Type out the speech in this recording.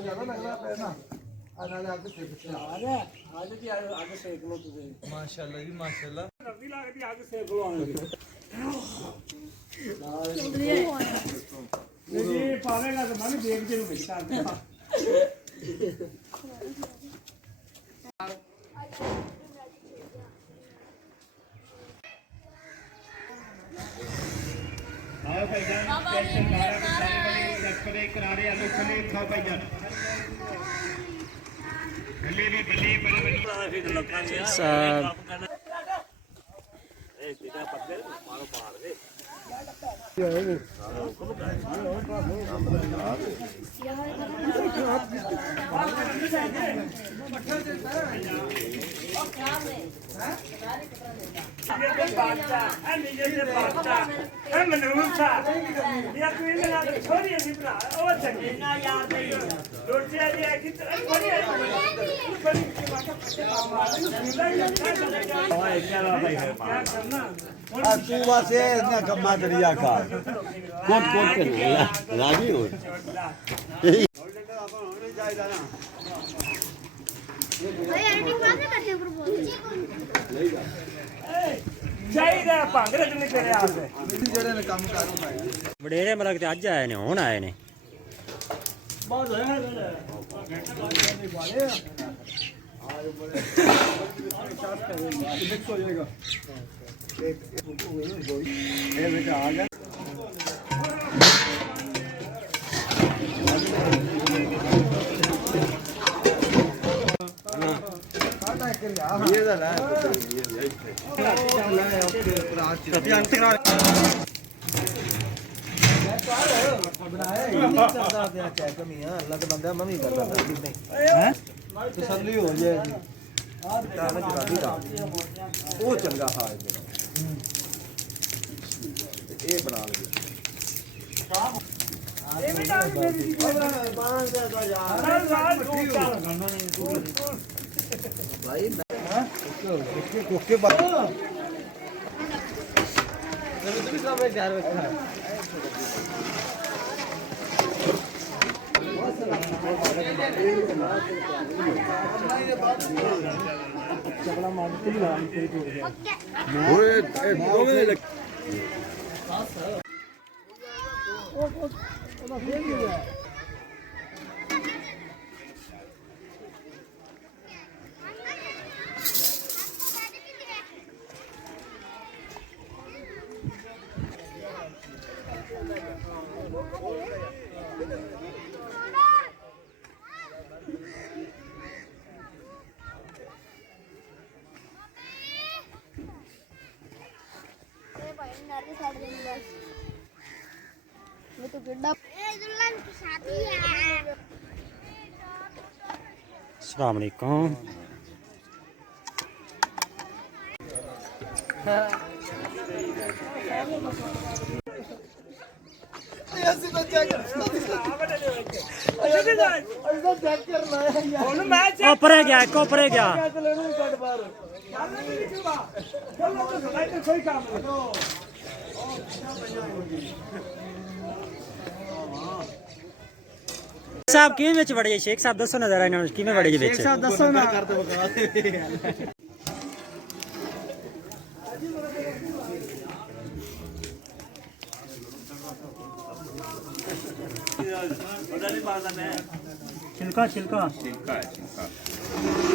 ਜ਼ਿਆਦਾ ਲੱਗਦਾ ਪਿਆ ਨਾ ਆ ਨਾਲੇ ਅੱਗ ਸੇਕ ਅੱਜ ਕੀ ਅੱਗ ਸੇਕ ਲੋ ਤੁਸੀਂ ਮਾਸ਼ਾਅੱਲਾ ਜੀ ਮਾਸ਼ਾਅੱਲਾ ਰਵੀ ਲੱਗਦੀ ਅੱਗ ਸੇਕ ਲੋ ਆਣ ਜੀ ਪਾਵੇਗਾ ਤਾਂ ਮੈਂ ਦੇਖ ਜੇ ਨੂੰ ਵਿੱਚ ਕਰ ਦਿਆਂ आओ भाईजान टेंशन मारा सारे वाले रखपरे करारे आलू खले खाओ भाईजान गले भी बल्ले बड़े तू बस ये इतना कम्मा दरिया का कोट कोट के राजी हो ਚਾਹੀਦਾ ਭੰਗ ਰੱਖਣੇ ਤੇਰੇ ਆਸੇ ਜਿਹੜੇ ਨੇ ਕੰਮ ਕਾਰੂ ਪਾਏ ਵਡੇਰੇ ਮਲਕ ਤੇ ਅੱਜ ਆਏ ਨੇ ਹੁਣ ਆਏ ਨੇ ਬਾਦ ਹੈ मिक्स हो जाएगा ये बेटा आ गया ये तो है तसल्ली हो जाएगी वो चंगा हाल ये बना लगे भाई कोके ध्यान रखना ਚਪਲਾ ਮਾਰ ਕੇ ਲਾ ਕੇ ਟੁੱਟ ਗਿਆ ओए दोगे ਉਹਦਾ ਫੇਰ ਹੀ ਹੋਇਆ तो गुड्डा दुल्हन की शादी है। अस्सलाम वालेकुम कोपरे गया साहब किवें विच वड़े शेख साहब दसो ना जरा इन्हां नूं किवें वड़े विच शेख साहब दसो ना कर दो बका छिलका छिलका छिलका है छिलका